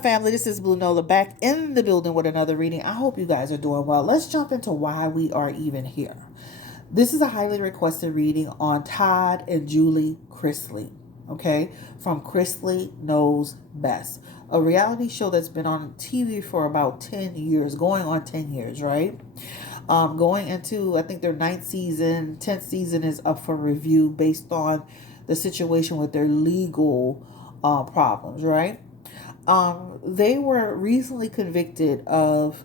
family? This is Blue Nola back in the building with another reading. I hope you guys are doing well. Let's jump into why we are even here. This is a highly requested reading on Todd and Julie Chrisley, okay? From Chrisley Knows Best, a reality show that's been on TV for about 10 years, going on 10 years, right? Going into, I think their 9th season, 10th season is up for review based on the situation with their legal problems, right? They were recently convicted of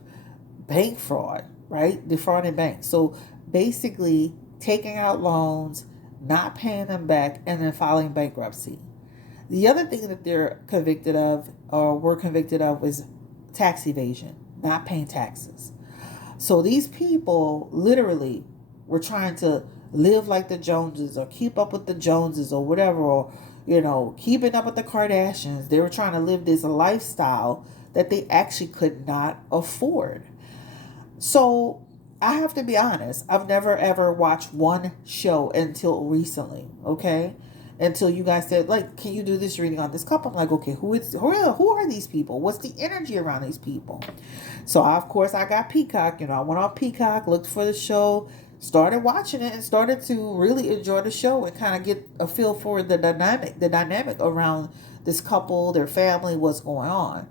bank fraud, right? Defrauding banks. So basically taking out loans, not paying them back, and then filing bankruptcy. The other thing that they're convicted of or were convicted of was tax evasion, not paying taxes. So these people literally were trying to live like the Joneses or keep up with the Joneses or whatever, or, keeping up with the Kardashians. They were trying to live this lifestyle that they actually could not afford. So I have to be honest, I've never ever watched one show until recently, okay? Until you guys said, like, can you do this reading on this couple? I'm like, okay, who are these people? What's the energy around these people? So, of course, I got Peacock. I went on Peacock, looked for the show, started watching it, and started to really enjoy the show and kind of get a feel for the dynamic around this couple, their family, what's going on.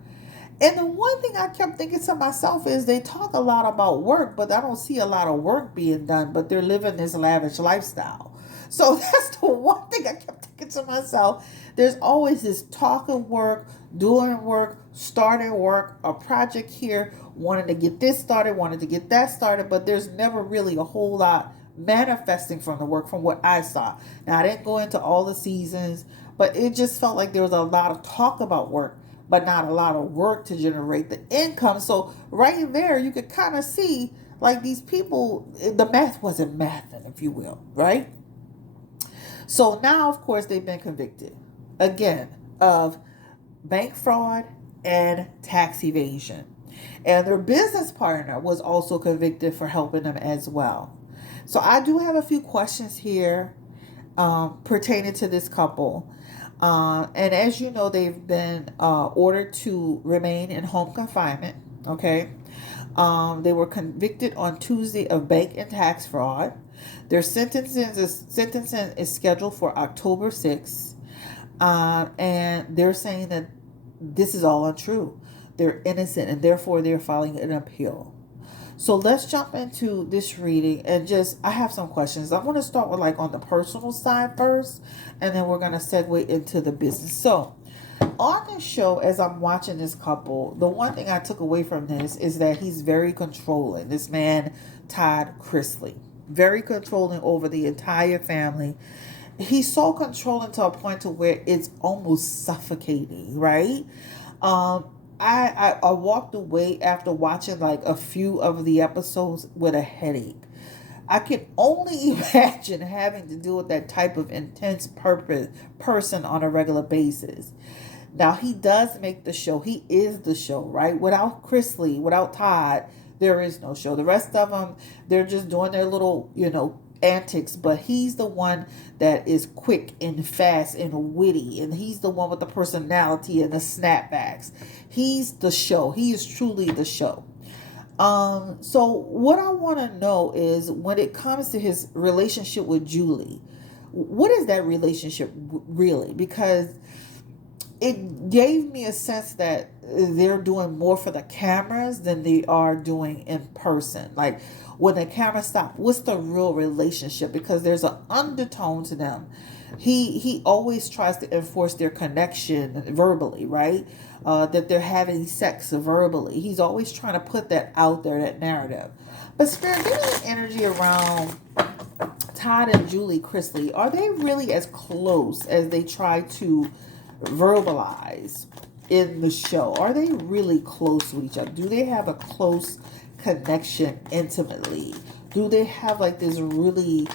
And the one thing I kept thinking to myself is they talk a lot about work, but I don't see a lot of work being done, but they're living this lavish lifestyle. So that's the one thing I kept thinking to myself. There's always this talk of work, doing work, starting work, a project here, wanting to get this started, wanting to get that started, but there's never really a whole lot manifesting from the work from what I saw. Now, I didn't go into all the seasons, but it just felt like there was a lot of talk about work, but not a lot of work to generate the income. So right there, you could kind of see like these people, the math wasn't mathing, if you will, right? So now, of course, they've been convicted again of bank fraud and tax evasion. And their business partner was also convicted for helping them as well. So I do have a few questions here pertaining to this couple. And as you know, they've been ordered to remain in home confinement. Okay. They were convicted on Tuesday of bank and tax fraud. Their sentencing is scheduled for October 6th. And they're saying that this is all untrue. They're innocent and therefore they're filing an appeal. So let's jump into this reading and I have some questions. I want to start with like on the personal side first, and then we're going to segue into the business. So on this show, as I'm watching this couple, the one thing I took away from this is that he's very controlling. This man, Todd Chrisley, very controlling over the entire family. He's so controlling to a point to where it's almost suffocating, right? I walked away after watching like a few of the episodes with a headache. I can only imagine having to deal with that type of intense person on a regular basis. Now, he does make the show. He is the show, right? Without Chrisley, without Todd, there is no show. The rest of them, they're just doing their little, antics, but he's the one that is quick and fast and witty, and he's the one with the personality and the snapbacks. He's the show. He is truly the show. So what I want to know is when it comes to his relationship with Julie, what is that relationship really? Because it gave me a sense that they're doing more for the cameras than they are doing in person. Like when the camera stops, what's the real relationship? Because there's an undertone to them. He always tries to enforce their connection verbally, right? That they're having sex verbally. He's always trying to put that out there, that narrative. But Spirit, give me the energy around Todd and Julie Chrisley. Are they really as close as they try to verbalize in the show? Are they really close to each other? Do they have a close connection intimately? Do they have like this really,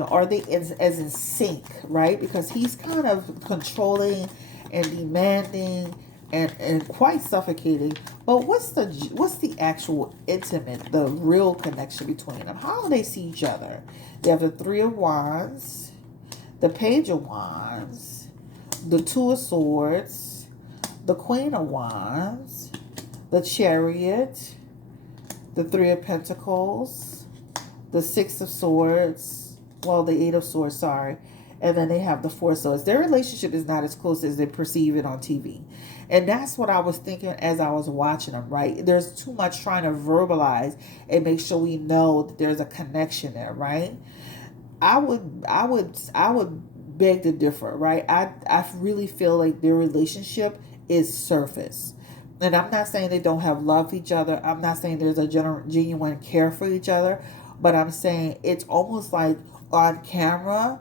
are they as in sync, right? Because he's kind of controlling and demanding and quite suffocating. But what's the actual intimate, the real connection between them? How do they see each other? They have the Three of Wands, the Page of Wands, the Two of Swords, the Queen of Wands, the Chariot, the Three of Pentacles, the Six of Swords, well, the Eight of Swords, sorry, and then they have the Four of Swords. Their relationship is not as close as they perceive it on TV. And that's what I was thinking as I was watching them, right? There's too much trying to verbalize and make sure we know that there's a connection there, right? I would beg to differ, right? I really feel like their relationship is surface. And I'm not saying they don't have love for each other. I'm not saying there's a genuine care for each other. But I'm saying it's almost like on camera,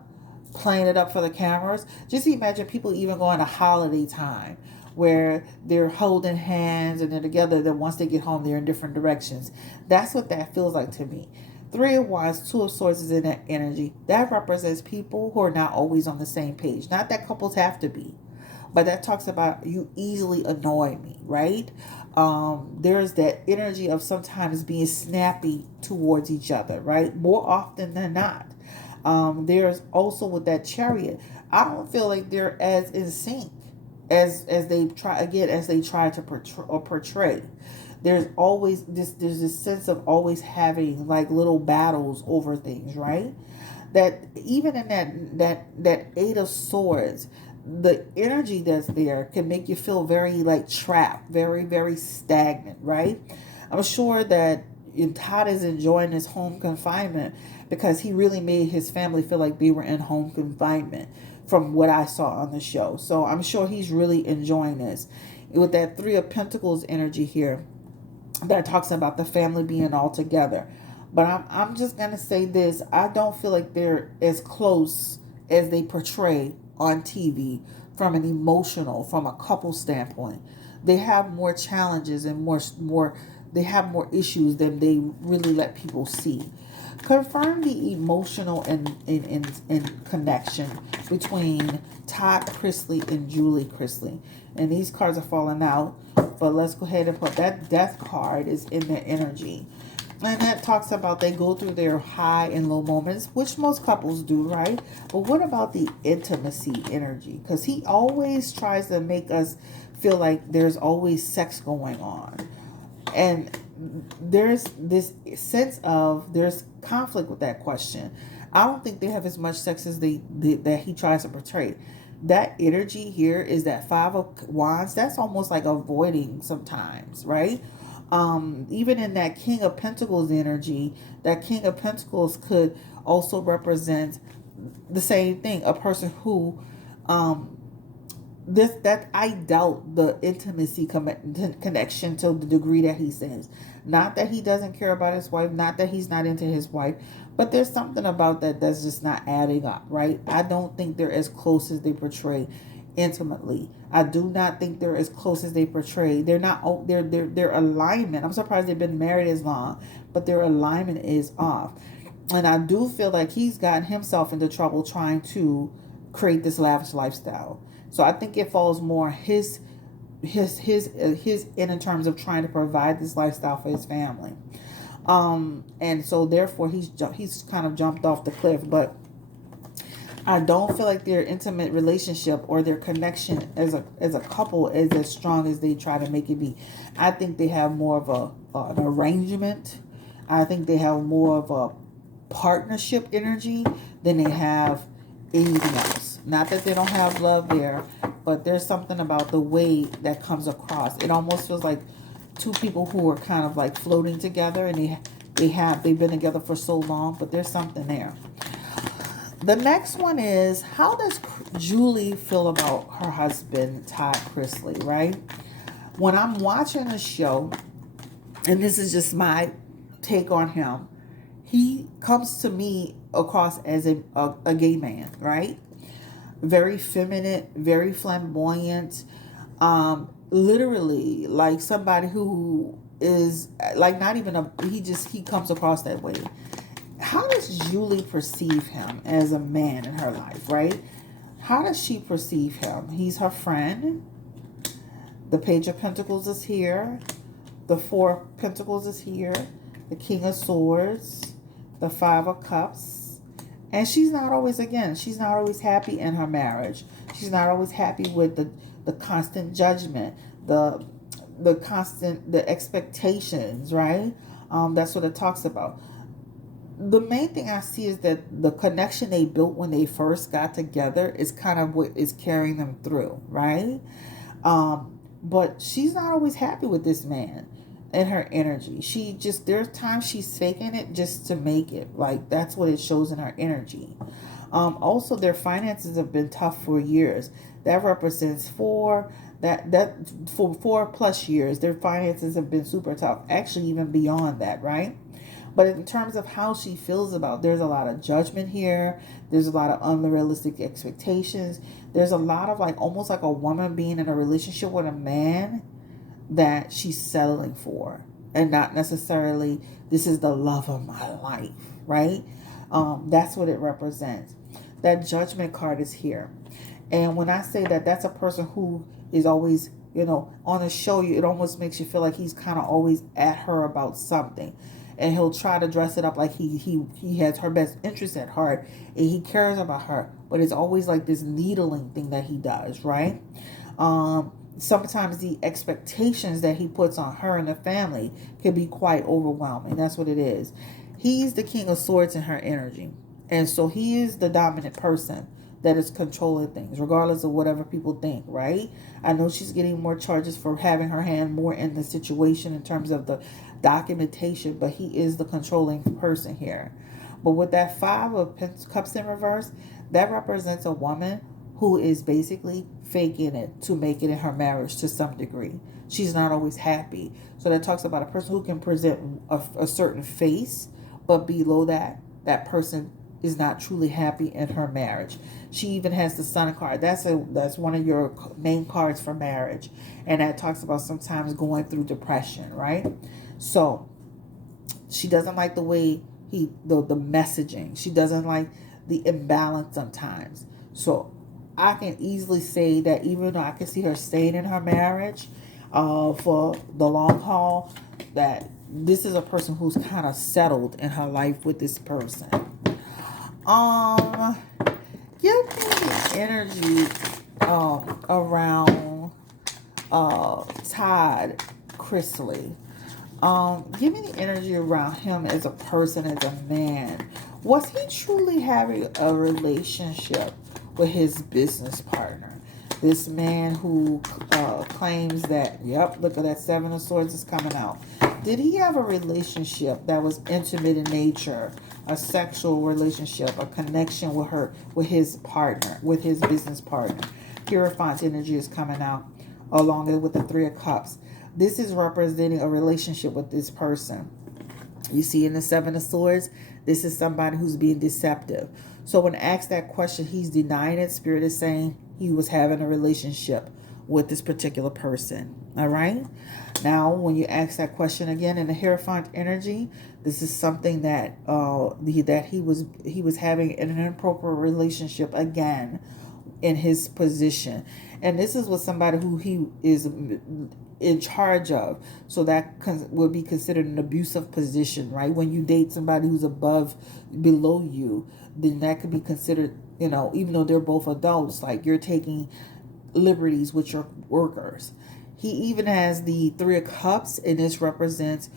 playing it up for the cameras. Just imagine people even going to holiday time where they're holding hands and they're together. Then once they get home, they're in different directions. That's what that feels like to me. Three of Wands, Two of Swords is in that energy. That represents people who are not always on the same page. Not that couples have to be. But that talks about you easily annoy me, right? There's that energy of sometimes being snappy towards each other, right? More often than not. There's also with that Chariot, I don't feel like they're as in sync as they try to portray. There's always there's this sense of always having like little battles over things, right? That even in that Eight of Swords, the energy that's there can make you feel very like trapped, very, very stagnant, right? I'm sure that Todd is enjoying his home confinement because he really made his family feel like they were in home confinement from what I saw on the show. So I'm sure he's really enjoying this. With that Three of Pentacles energy here, that talks about the family being all together. But I'm just going to say this. I don't feel like they're as close as they portray on TV from an emotional, from a couple standpoint. They have more challenges and they have more issues than they really let people see. Confirm the emotional and connection between Todd Chrisley and Julie Chrisley. And these cards are falling out, but let's go ahead and put that Death card is in their energy. And that talks about they go through their high and low moments, which most couples do, right? But what about the intimacy energy? Because he always tries to make us feel like there's always sex going on. And there's this sense of there's conflict with that question. I don't think they have as much sex as that he tries to portray. That energy here is that Five of Wands. That's almost like avoiding sometimes, right? Even in that King of Pentacles energy, that King of Pentacles could also represent the same thing. A person who, that I doubt the intimacy connection to the degree that he says. Not that he doesn't care about his wife, not that he's not into his wife, but there's something about that that's just not adding up, right? I don't think they're as close as they portray intimately. I do not think they're as close as they portray. They're not. Their alignment. I'm surprised they've been married as long, but their alignment is off. And I do feel like he's gotten himself into trouble trying to create this lavish lifestyle. So I think it falls more his in terms of trying to provide this lifestyle for his family. And so therefore he's kind of jumped off the cliff, but I don't feel like their intimate relationship or their connection as a couple is as strong as they try to make it be. I think they have more of an arrangement. I think they have more of a partnership energy than they have anything else. Not that they don't have love there, but there's something about the way that comes across. It almost feels like two people who are kind of like floating together, and they've been together for so long, but there's something there. The next one is, how does Julie feel about her husband, Todd Chrisley, right? When I'm watching the show, and this is just my take on him, he comes to me across as a gay man, right? Very feminine, very flamboyant, literally like somebody who is like not even he comes across that way. How does Julie perceive him as a man in her life, right? How does she perceive him? He's her friend. The Page of Pentacles is here. The Four of Pentacles is here. The King of Swords. The Five of Cups. And she's not always happy in her marriage. She's not always happy with the constant judgment, the expectations, right? That's what it talks about. The main thing I see is that the connection they built when they first got together is kind of what is carrying them through, right? But she's not always happy with this man and her energy. There's times she's faking it just to make it. Like, that's what it shows in her energy. Also, their finances have been tough for years. That represents for 4+ years, their finances have been super tough. Actually, even beyond that, right? But in terms of how she feels about, there's a lot of judgment here. There's a lot of unrealistic expectations. There's a lot of like almost like a woman being in a relationship with a man that she's settling for, and not necessarily this is the love of my life, right? That's what it represents. That judgment card is here. And when I say that, that's a person who is always, on a show, it almost makes you feel like he's kind of always at her about something. And he'll try to dress it up like he has her best interest at heart and he cares about her. But it's always like this needling thing that he does, right? Sometimes the expectations that he puts on her and the family can be quite overwhelming. That's what it is. He's the King of Swords in her energy. And so he is the dominant person that is controlling things, regardless of whatever people think, right? I know she's getting more charges for having her hand more in the situation in terms of the documentation, but he is the controlling person here. But with that Five of Cups in reverse, that represents a woman who is basically faking it to make it in her marriage to some degree. She's not always happy. So that talks about a person who can present a certain face, but below that person is not truly happy in her marriage. She even has the Sun card. That's one of your main cards for marriage, and that talks about sometimes going through depression, right? So she doesn't like the way the messaging. She doesn't like the imbalance sometimes. So I can easily say that even though I can see her staying in her marriage for the long haul, that this is a person who's kind of settled in her life with this person. Give me the energy around Todd Chrisley. Give me the energy around him as a person, as a man. Was he truly having a relationship with his business partner? This man who claims that, yep, look at that Seven of Swords is coming out. Did he have a relationship that was intimate in nature, a sexual relationship, a connection with his partner, with his business partner? Hierophant energy is coming out along with the Three of Cups. This is representing a relationship with this person. You see in the Seven of Swords, this is somebody who's being deceptive. So when asked that question, he's denying it. Spirit is saying he was having a relationship with this particular person. All right. Now, when you ask that question again in the Hierophant energy, this is something that he was having an inappropriate relationship again in his position, and this is with somebody who he is in charge of. So that would be considered an abusive position, right? When you date somebody who's below you, then that could be considered, even though they're both adults, like you're taking liberties with your workers. He even has the Three of Cups, and this represents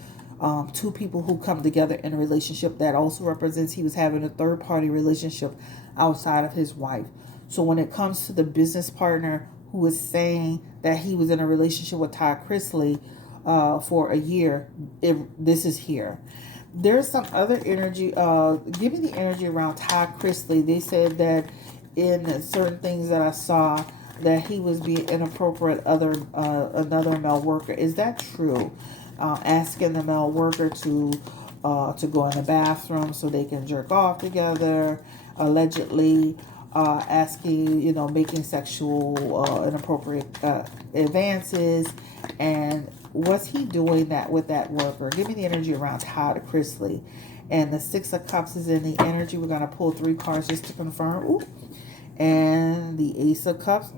two people who come together in a relationship. That also represents he was having a third-party relationship outside of his wife. So when it comes to the business partner who is saying that he was in a relationship with Todd Chrisley for a year, this is here. There's some other energy. Give me the energy around Todd Chrisley. They said that in certain things that I saw, that he was being inappropriate another male worker. Is that true? Asking the male worker to go in the bathroom so they can jerk off together, allegedly asking, making sexual inappropriate advances. And was he doing that with that worker? Give me the energy around Todd Chrisley. And the Six of Cups is in the energy. We're going to pull 3 cards just to confirm. Ooh. And the Ace of Cups,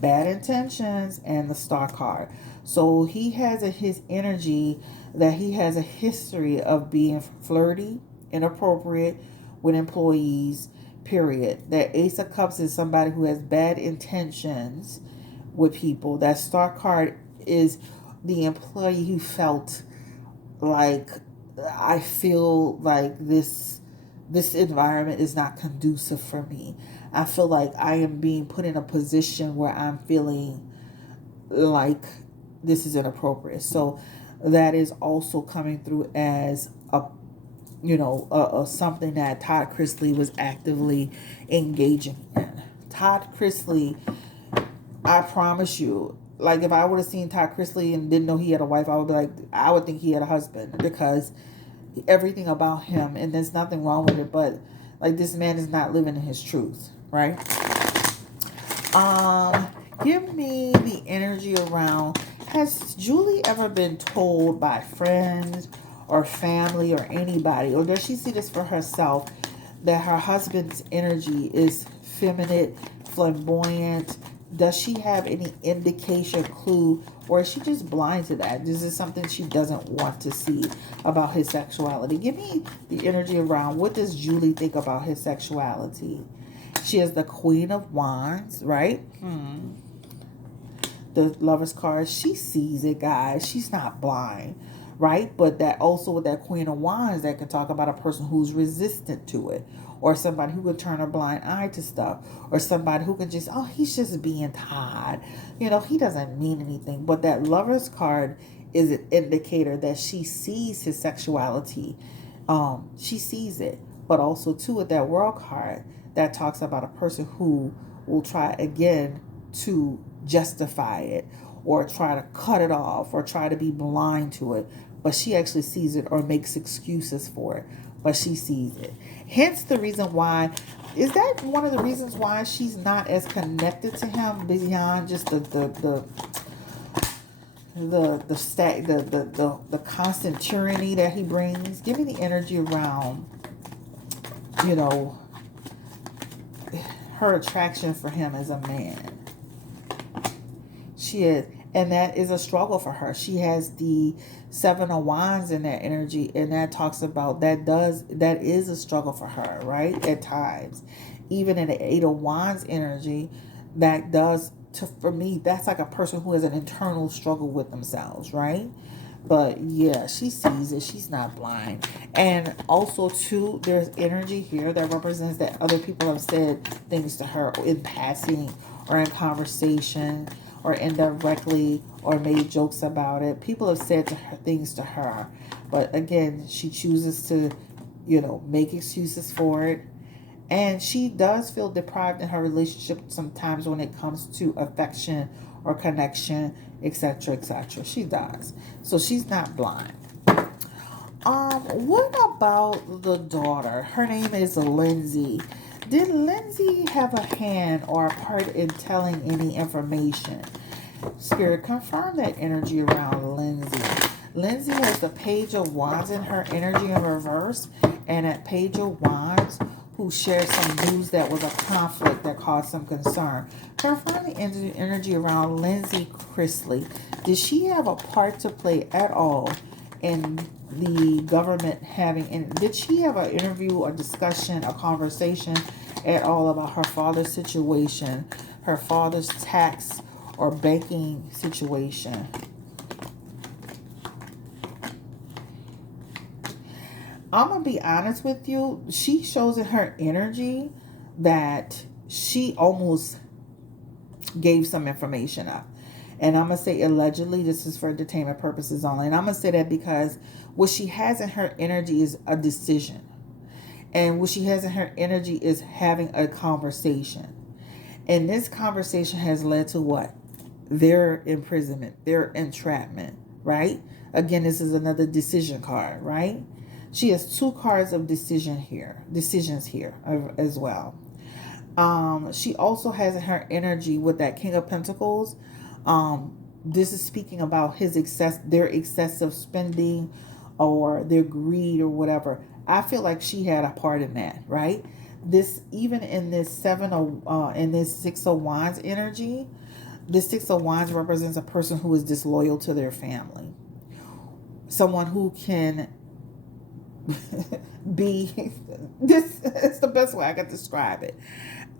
bad intentions, and the Star card. So he has his energy that he has a history of being flirty, inappropriate with employees, period. That Ace of Cups is somebody who has bad intentions with people. That Star card is the employee who felt like, I feel like this environment is not conducive for me. I feel like I am being put in a position where I'm feeling like this is inappropriate. So that is also coming through as something that Todd Chrisley was actively engaging in. Todd Chrisley, I promise you, like if I would have seen Todd Chrisley and didn't know he had a wife, I would be like, I would think he had a husband, because everything about him, and there's nothing wrong with it, but like this man is not living in his truth, right? Give me the energy around, has Julie ever been told by friends or family or anybody, or does she see this for herself, that her husband's energy is feminine, flamboyant? Does she have any indication, clue, or is she just blind to that? This is something she doesn't want to see about his sexuality. Give me the energy around, what does Julie think about his sexuality? She is the Queen of Wands, right? The Lover's card, she sees it, guys. She's not blind, right? But that also with that Queen of Wands, that can talk about a person who's resistant to it, or somebody who could turn a blind eye to stuff, or somebody who can just, oh, he's just being Todd. He doesn't mean anything. But that Lover's card is an indicator that she sees his sexuality. She sees it. But also, too, with that World card, that talks about a person who will try again to justify it, or try to cut it off, or try to be blind to it. But she actually sees it, or makes excuses for it. But she sees it. Hence the reason why, is that one of the reasons why she's not as connected to him beyond just the constant tyranny that he brings. Give me the energy around, her attraction for him as a man. She is, and that is a struggle for her. She has the Seven of Wands in that energy, and that talks about that is a struggle for her, right? At times, even in the Eight of Wands energy, that does for me, that's like a person who has an internal struggle with themselves, right? But yeah, she sees it. She's not blind. And also, too, there's energy here that represents that other people have said things to her in passing, or in conversation, or indirectly, or made jokes about it. People have said things to her. But again, she chooses to, make excuses for it. And she does feel deprived in her relationship sometimes when it comes to affection or connection, etc., etc. She does. So she's not blind. What about the daughter? Her name is Lindsay. Did Lindsay have a hand or a part in telling any information? Spirit, confirm that energy around Lindsay. Lindsay has the Page of Wands in her energy in reverse, and at Page of Wands, who shared some news that was a conflict that caused some concern. Confirm the energy around Lindsay Chrisley. Did she have a part to play at all in the government having, and did she have an interview, a discussion, a conversation at all about her father's situation, her father's tax or banking situation? I'm going to be honest with you. She shows in her energy that she almost gave some information up. And I'm going to say allegedly, this is for entertainment purposes only. And I'm going to say that because what she has in her energy is a decision. And what she has in her energy is having a conversation. And this conversation has led to what? Their imprisonment, their entrapment, right? Again, this is another decision card, right? She has two cards of decisions here as well. She also has in her energy with that King of Pentacles. This is speaking about their excessive spending, or their greed, or whatever. I feel like she had a part in that, right? This, even in this in this Six of Wands energy, this Six of Wands represents a person who is disloyal to their family. Someone who can be this is the best way I could describe it.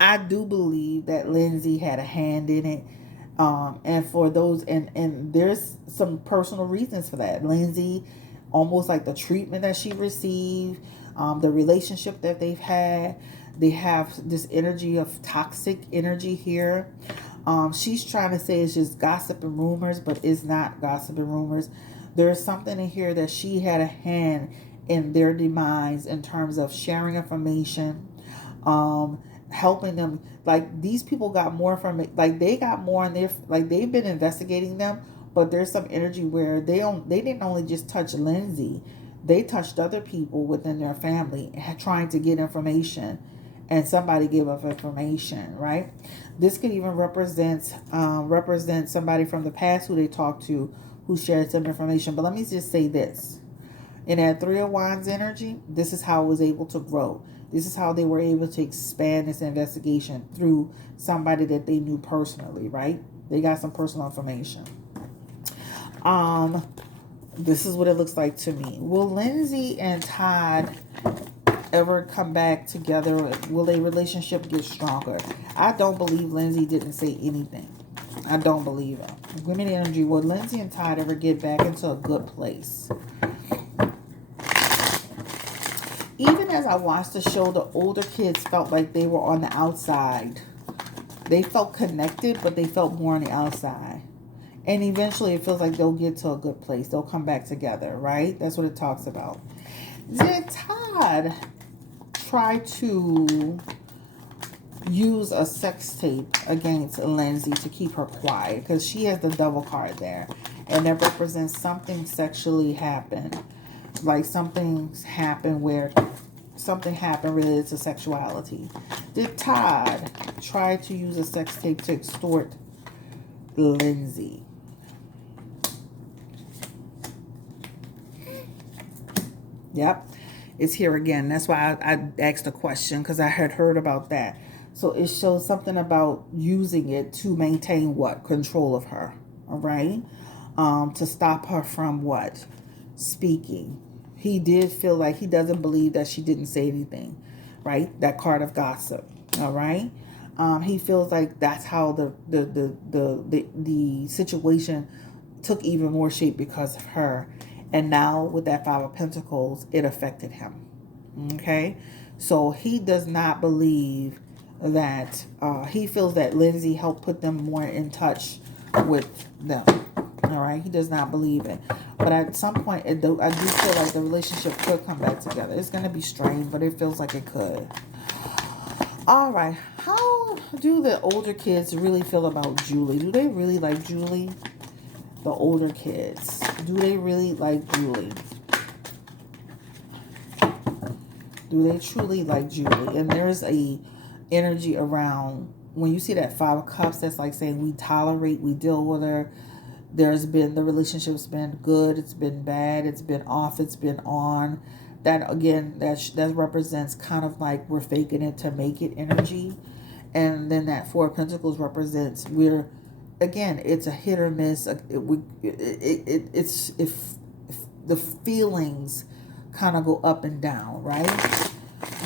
I do believe that Lindsay had a hand in it. And for those, and there's some personal reasons for that. Lindsay, almost like the treatment that she received, the relationship that they've had, they have this energy of toxic energy here. She's trying to say it's just gossip and rumors, but it's not gossip and rumors. There's something in here that she had a hand in their demise in terms of sharing information, helping them. Like, these people got more from it, like they got more in their, like they've been investigating them, but there's some energy where they didn't only just touch Lindsay, they touched other people within their family trying to get information, and somebody gave up information, right? This could even represent somebody from the past who they talked to, who shared some information. But let me just say this. In that Three of Wands energy, this is how it was able to grow. This is how they were able to expand this investigation through somebody that they knew personally, right? They got some personal information. This is what it looks like to me. Will Lindsay and Todd ever come back together? Will their relationship get stronger? I don't believe Lindsay didn't say anything. I don't believe it. Women energy, will Lindsay and Todd ever get back into a good place? Even as I watched the show, the older kids felt like they were on the outside. They felt connected, but they felt more on the outside. And eventually it feels like they'll get to a good place. They'll come back together, right? That's what it talks about. Did Todd try to use a sex tape against Lindsay to keep her quiet? Because she has the Devil card there. And that represents something sexually happened. Like something's happened where something happened related to sexuality. Did Todd try to use a sex tape to extort Lindsay? Yep, it's here again. That's why I asked a question, because I had heard about that. So it shows something about using it to maintain what? Control of her. All right. To stop her from what? Speaking. He did feel like he doesn't believe that she didn't say anything, right? That card of gossip, all right? He feels like that's how the situation took even more shape because of her. And now with that Five of Pentacles, it affected him, okay? So he does not believe that, he feels that Lindsay helped put them more in touch with them. All right, he does not believe it. But at some point, I do feel like the relationship could come back together. It's going to be strained, but it feels like it could. All right, how do the older kids really feel about Julie? Do they really like Julie? The older kids, do they really like Julie? Do they truly like Julie? And there's a energy around, when you see that Five of Cups, that's like saying we tolerate, we deal with her. There's been, the relationship's been good, it's been bad, it's been off, it's been on. That, again, that represents kind of like we're faking it to make it energy. And then that Four of Pentacles represents we're, again, it's a hit or miss. It's if the feelings kind of go up and down, right?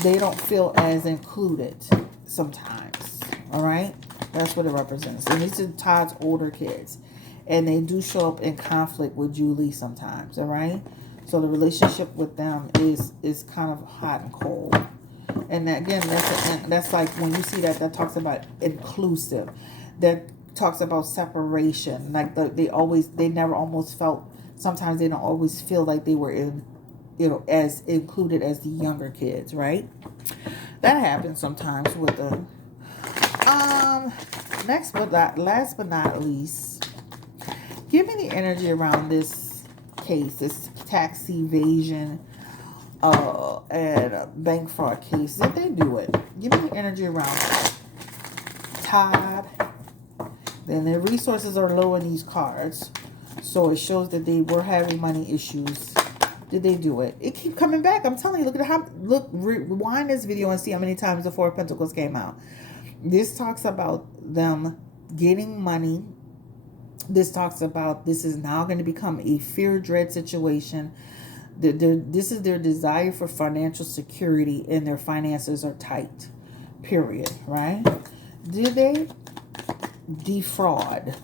They don't feel as included sometimes, all right? That's what it represents. And these are Todd's older kids. And they do show up in conflict with Julie sometimes, all right? So the relationship with them is kind of hot and cold. And that, again, that's like when you see that talks about inclusive. That talks about separation. Like they never almost felt, sometimes they don't always feel like they were in, as included as the younger kids, right? That happens sometimes with the last but not least, give me the energy around this case, this tax evasion and bank fraud case. Did they do it? Give me the energy around Todd. Then their resources are low in these cards, so it shows that they were having money issues. Did they do it? It keep coming back. I'm telling you. Rewind this video and see how many times the Four of Pentacles came out. This talks about them getting money. This talks about this is now going to become a fear, dread situation. This is their desire for financial security, and their finances are tight. Period. Right? Did they defraud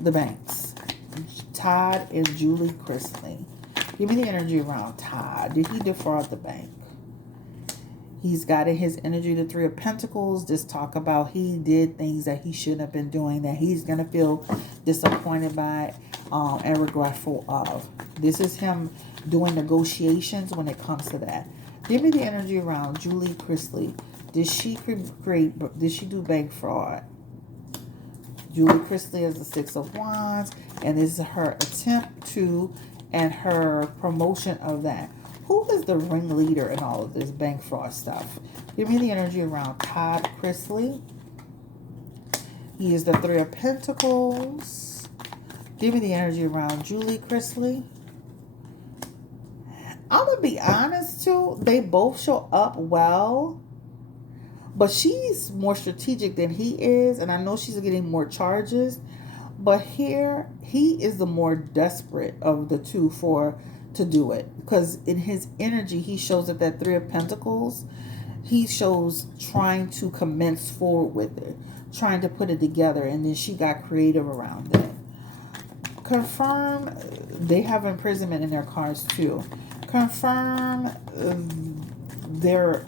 the banks? Todd and Julie Chrisley. Give me the energy around Todd. Did he defraud the bank? He's got in his energy the Three of Pentacles. Just talk about he did things that he shouldn't have been doing, that he's going to feel disappointed by and regretful of. This is him doing negotiations when it comes to that. Give me the energy around Julie Chrisley. Did she do bank fraud? Julie Chrisley is the Six of Wands, and this is her attempt to and her promotion of that. Who is the ringleader in all of this bank fraud stuff? Give me the energy around Todd Chrisley. He is the Three of Pentacles. Give me the energy around Julie Chrisley. I'm going to be honest too. They both show up well. But she's more strategic than he is. And I know she's getting more charges. But here, he is the more desperate of the two to do it. Because in his energy, he shows up that Three of Pentacles. He shows trying to commence forward with it. Trying to put it together. And then she got creative around it. Confirm. They have imprisonment in their cards too. Confirm their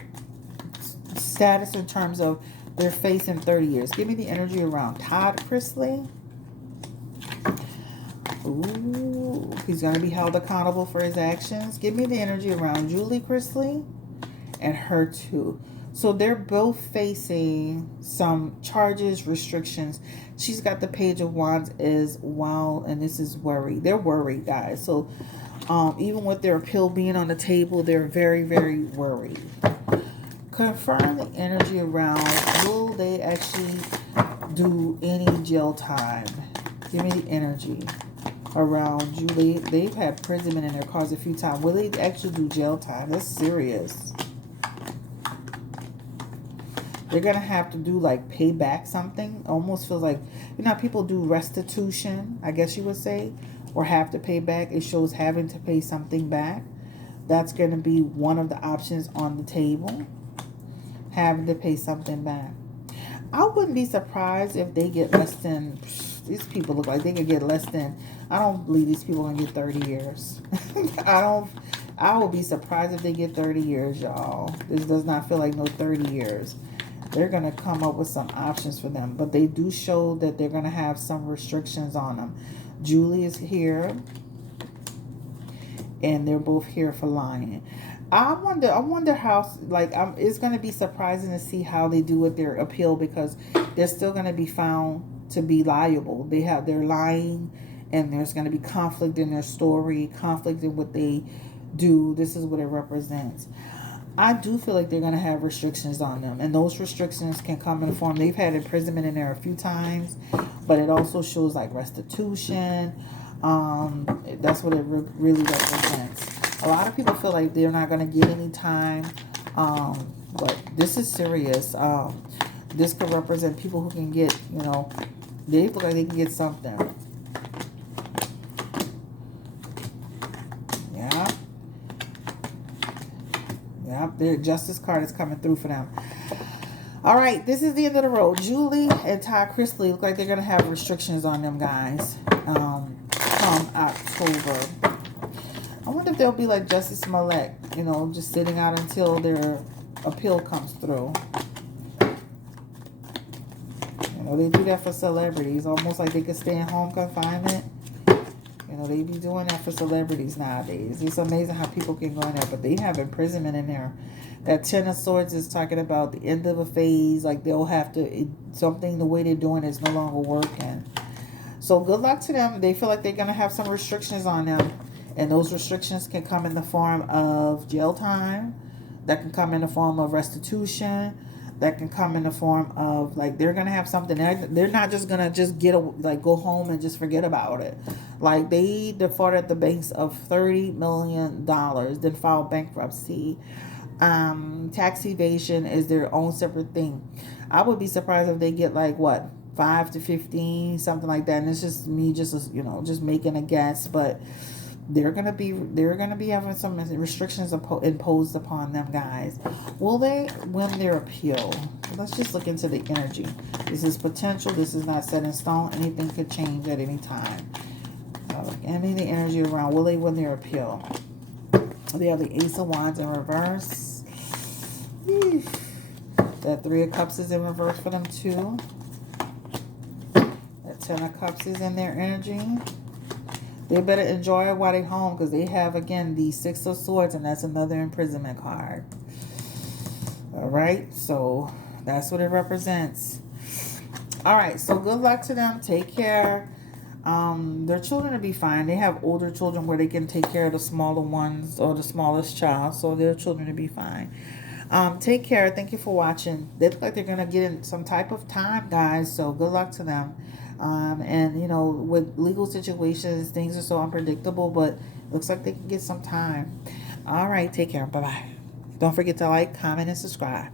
status in terms of their faith in 30 years. Give me the energy around Todd Chrisley. Ooh, he's going to be held accountable for his actions. Give me the energy around Julie Chrisley and her too. So they're both facing some charges, restrictions. She's got the Page of Wands as well, and this is worry. They're worried, guys. So even with their appeal being on the table, they're very, very worried. Confirm the energy around, will they actually do any jail time? Give me the energy around Julie. They've had imprisonment in their cards a few times. Will they actually do jail time? That's serious. They're going to have to do like pay back something. Almost feels like, you know, people do restitution, I guess you would say, or have to pay back. It shows having to pay something back. That's going to be one of the options on the table. Having to pay something back. I wouldn't be surprised if they get less than, these people look like they could get less than, I don't believe these people are going to get 30 years. I would be surprised if they get 30 years, y'all. This does not feel like no 30 years. They're going to come up with some options for them. But they do show that they're going to have some restrictions on them. Julie is here. And they're both here for lying. I wonder how, like, it's going to be surprising to see how they do with their appeal, because they're still going to be found to be liable. They're lying, and there's going to be conflict in their story, conflict in what they do. This is what it represents. I do feel like they're going to have restrictions on them, and those restrictions can come in the form, they've had imprisonment in there a few times, but it also shows like restitution. That's what it really represents. A lot of people feel like they're not going to get any time, but this is serious. This could represent people who can get, you know, they look like they can get something. Yeah. Yeah, their justice card is coming through for them. All right, this is the end of the road. Julie and Todd Chrisley look like they're going to have restrictions on them, guys, come October. I wonder if they'll be like Justice Smollett, you know, just sitting out until their appeal comes through. You know, they do that for celebrities, almost like they could stay in home confinement. You know, they be doing that for celebrities nowadays. It's amazing how people can go in there, but they have imprisonment in there. That Ten of Swords is talking about the end of a phase, like they'll have to, something the way they're doing is no longer working. So good luck to them. They feel like they're going to have some restrictions on them. And those restrictions can come in the form of jail time. That can come in the form of restitution. That can come in the form of, like, they're going to have something. They're not just going to just go home and just forget about it. Like, they defrauded the banks of $30 million, then filed bankruptcy. Tax evasion is their own separate thing. I would be surprised if they get, like, what, 5 to 15, something like that. And it's just me just, you know, just making a guess. But They're gonna be having some restrictions imposed upon them, guys. Will they win their appeal? Let's just look into the energy. This is potential. This is not set in stone. Anything could change at any time. Any of the energy around. Will they win their appeal? They have the Ace of Wands in reverse. That Three of Cups is in reverse for them too. That Ten of Cups is in their energy. They better enjoy it while they're home, because they have, again, the Six of Swords, and that's another imprisonment card. All right, so that's what it represents. All right, so good luck to them. Take care. Their children will be fine. They have older children where they can take care of the smaller ones or the smallest child, so their children will be fine. Take care. Thank you for watching. They look like they're going to get in some type of time, guys, so good luck to them. And, you know, with legal situations, things are so unpredictable, but looks like they can get some time. All right, take care. Bye-bye. Don't forget to like, comment, and subscribe.